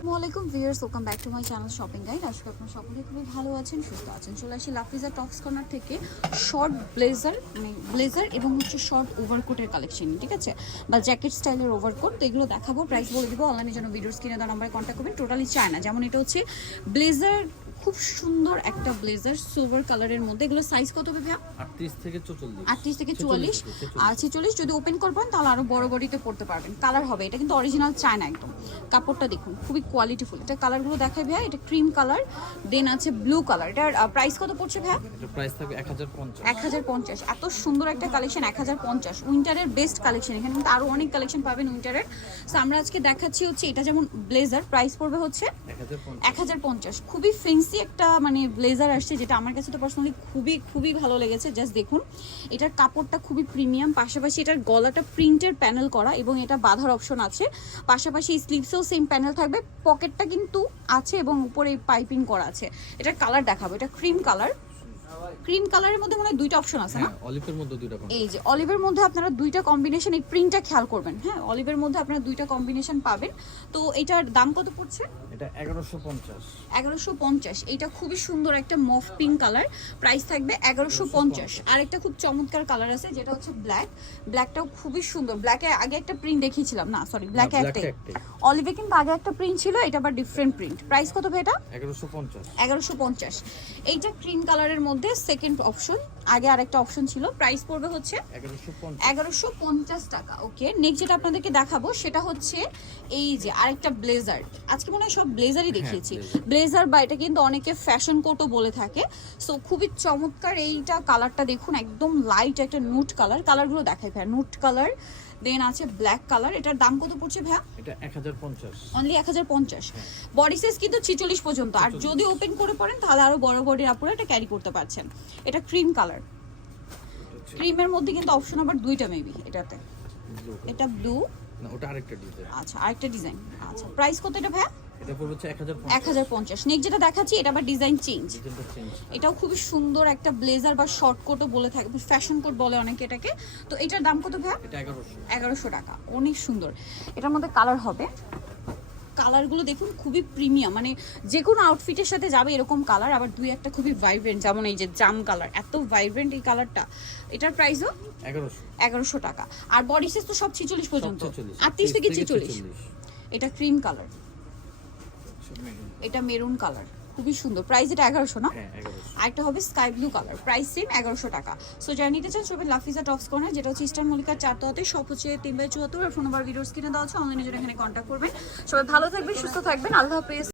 আসসালামাইকুম viewers, welcome back to my channel shopping guide. আজকে আপনারা সকলে খুবই ভালো আছেন, সুস্থ আছেন। চলে আসি লাফিজা টপস কর্নার থেকে শর্ট ব্লেজার মানে ব্লেজার এবং হচ্ছে শর্ট ওভারকোটের কালেকশন, ঠিক আছে? বা জ্যাকেট স্টাইলের ওভারকোট, তো এগুলো দেখাবো প্রাইস বলে দিব। অনলাইনের জন্য ভিডিওস কিনে দেওয়া নাম্বারে কন্ট্যাক্ট করবেন। টোটালি চায় না যেমন এটা হচ্ছে ব্লেজার খুব সুন্দর একটা ব্লেজার সিলভার কালারের মধ্যে। এগুলো সাইজ কত হবে আটত্রিশ থেকে চৌচল্লিশ। আটত্রিশ থেকে চুয়াল্লিশ? আর ছেচল্লিশ। যদি ওপেন করবেন তাহলে আরও বড় বডিতে পড়তে পারবেন। কালার হবে। এটা কিন্তু অরিজিনাল চায়না একদম। কাপড়টা দেখুন খুবই কোয়ালিটিফুল এটা কালারগুলো দেখায় ভাইয়া। এটা ক্রিম কালার দেন আছে ব্লু কালার এটার প্রাইস কত পড়ছে ভাইয়া? এটা প্রাইস থাকবে এক হাজার পঞ্চাশ। এক হাজার পঞ্চাশ। এত সুন্দর একটা কালেকশন এক হাজার পঞ্চাশ। উইন্টারের বেস্ট কালেকশন এখানে কিন্তু আরও অনেক কালেকশন পাবেন উইন্টারের তো আমরা আজকে দেখাচ্ছি হচ্ছে এটা যেমন ব্লেজার প্রাইস পড়বে হচ্ছে এক হাজার পঞ্চাশ। এক হাজার পঞ্চাশ। খুবই ফেন্সি একটা মানে ব্লেজার আসছে যেটা আমার কাছে তো পার্সোনালি খুবই খুবই ভালো লেগেছে। জাস্ট দেখুন, এটার কাপড়টা খুবই প্রিমিয়াম পাশাপাশি এটার গলাটা প্রিন্টের প্যানেল করা এবং এটা বাঁধার অপশন আছে। পাশাপাশি স্লিভসেও সেম প্যানেল থাকবে পকেটটা কিন্তু আছে এবং উপরে পাইপিং করা আছে। এটার কালার দেখাবো, এটা ক্রিম কালার ক্রিম কালারের মধ্যে মনে হয় দুইটা অপশন আছে না? হ্যাঁ অলিভের মধ্যে দুইটা এই যে অলিভের মধ্যে আপনারা দুইটা কম্বিনেশন এই প্রিন্টটা খেয়াল করবেন হ্যাঁ? অলিভের মধ্যে আপনারা দুইটা কম্বিনেশন পাবেন। তো এটার দাম কত পড়ছে? এটা এগারোশো পঞ্চাশ। এগারোশো পঞ্চাশ। এটা খুবই সুন্দর একটা মফ পিঙ্ক কালার প্রাইস থাকবে এগারোশো পঞ্চাশ। আর একটা খুব চমৎকার কালার আছে যেটা হচ্ছে ব্ল্যাক ব্ল্যাকটাও খুবই সুন্দর। ব্ল্যাকে আগে একটা প্রিন্ট দেখিয়েছিলাম না? সরি ব্ল্যাকে একটাই। অলিভে কিন্তু আগে একটা প্রিন্ট ছিল এটা আবার ডিফারেন্ট প্রিন্ট প্রাইস কত ভাই এটা? এগারোশো পঞ্চাশ। এগারোশো পঞ্চাশ। এইটা ক্রিম কালারের মধ্যে সেকেন্ড অপশন আগে আরেকটা অপশন ছিল। প্রাইস পড়বে হচ্ছে এগারোশো পঞ্চাশ। টাকা ওকে নেক্সট যেটা আপনাদেরকে দেখাবো সেটা হচ্ছে এই যে আরেকটা ব্লেজার আজকে মনে হয় সব ব্লেজারই দেখিয়েছি। ব্লেজার বা এটা কিন্তু অনেকে ফ্যাশন কোটও বলে থাকে। সো খুবই চমৎকার এইটা কালারটা দেখুন একদম লাইট একটা নুট কালার কালারগুলো দেখাই ভাইয়া নুট কালার দেন আছে ব্ল্যাক কালার এটার দাম কত পড়ছে ভাইয়া? এটা এক হাজার পঞ্চাশ। অনলি এক হাজার পঞ্চাশ। বডি সাইজ কিন্তু ছিচল্লিশ পর্যন্ত। আর যদি ওপেন করে পড়েন তাহলে আরও বড় বডির উপরে এটা ক্যারি করতে পারছেন। এটা ক্রিম কালার ক্রিমের মধ্যে কিন্তু অপশন আবার দুইটা মেবি এটাতে। এটা ব্লু না ওটা আরেকটা ডিজাইন আচ্ছা আরেকটা ডিজাইন আচ্ছা প্রাইস কত এটা ভাইয়া? এটা পড়বে হচ্ছে নেক্সট যেটা দেখাচ্ছি এটা আবার ডিজাইন চেঞ্জ এটাও খুবই সুন্দর একটা ব্লেজার বা শর্ট কোটও বলে থাকে ফ্যাশন কোট বলে অনেকে এটাকে। তো এটার দাম কত এটা টাকা। অনেক সুন্দর। এটার মধ্যে কালার হবে। কালারগুলো দেখুন খুবই প্রিমিয়াম মানে যে কোনো আউটফিটের সাথে যাবে এরকম কালার আবার দুই একটা খুবই ভাইব্রেন্ট যেমন এই যে জাম কালার এত ভাইব্রেন্ট এই কালারটা এটার প্রাইসও এগারোশো। টাকা। আর বডি সাইজ তো সব ছিচল্লিশ পর্যন্ত। আটত্রিশ থেকে ছিচল্লিশ। এটা ক্রিম কালার। এটা মেরুন কালার। খুবই সুন্দর। প্রাইস এটা এগারোশো না? আর একটা আরেকটা হবে sky blue colour price same এগারোশো টাকা। সো যারা নিতে চান সবাই লাফিজা টপস কর্নার যেটা হচ্ছে ইস্টার্ন মল্লিকার চারতলাতে সব হচ্ছে তিন বাই চুয়াত্তর আর ফোন নাম্বার ভিডিওস কিনে দেওয়া হচ্ছে অনলাইনে জন্য এখানে কন্ট্যাক্ট করবেন। সবাই ভালো থাকবেন সুস্থ থাকবেন। আল্লাহ হাফেজ।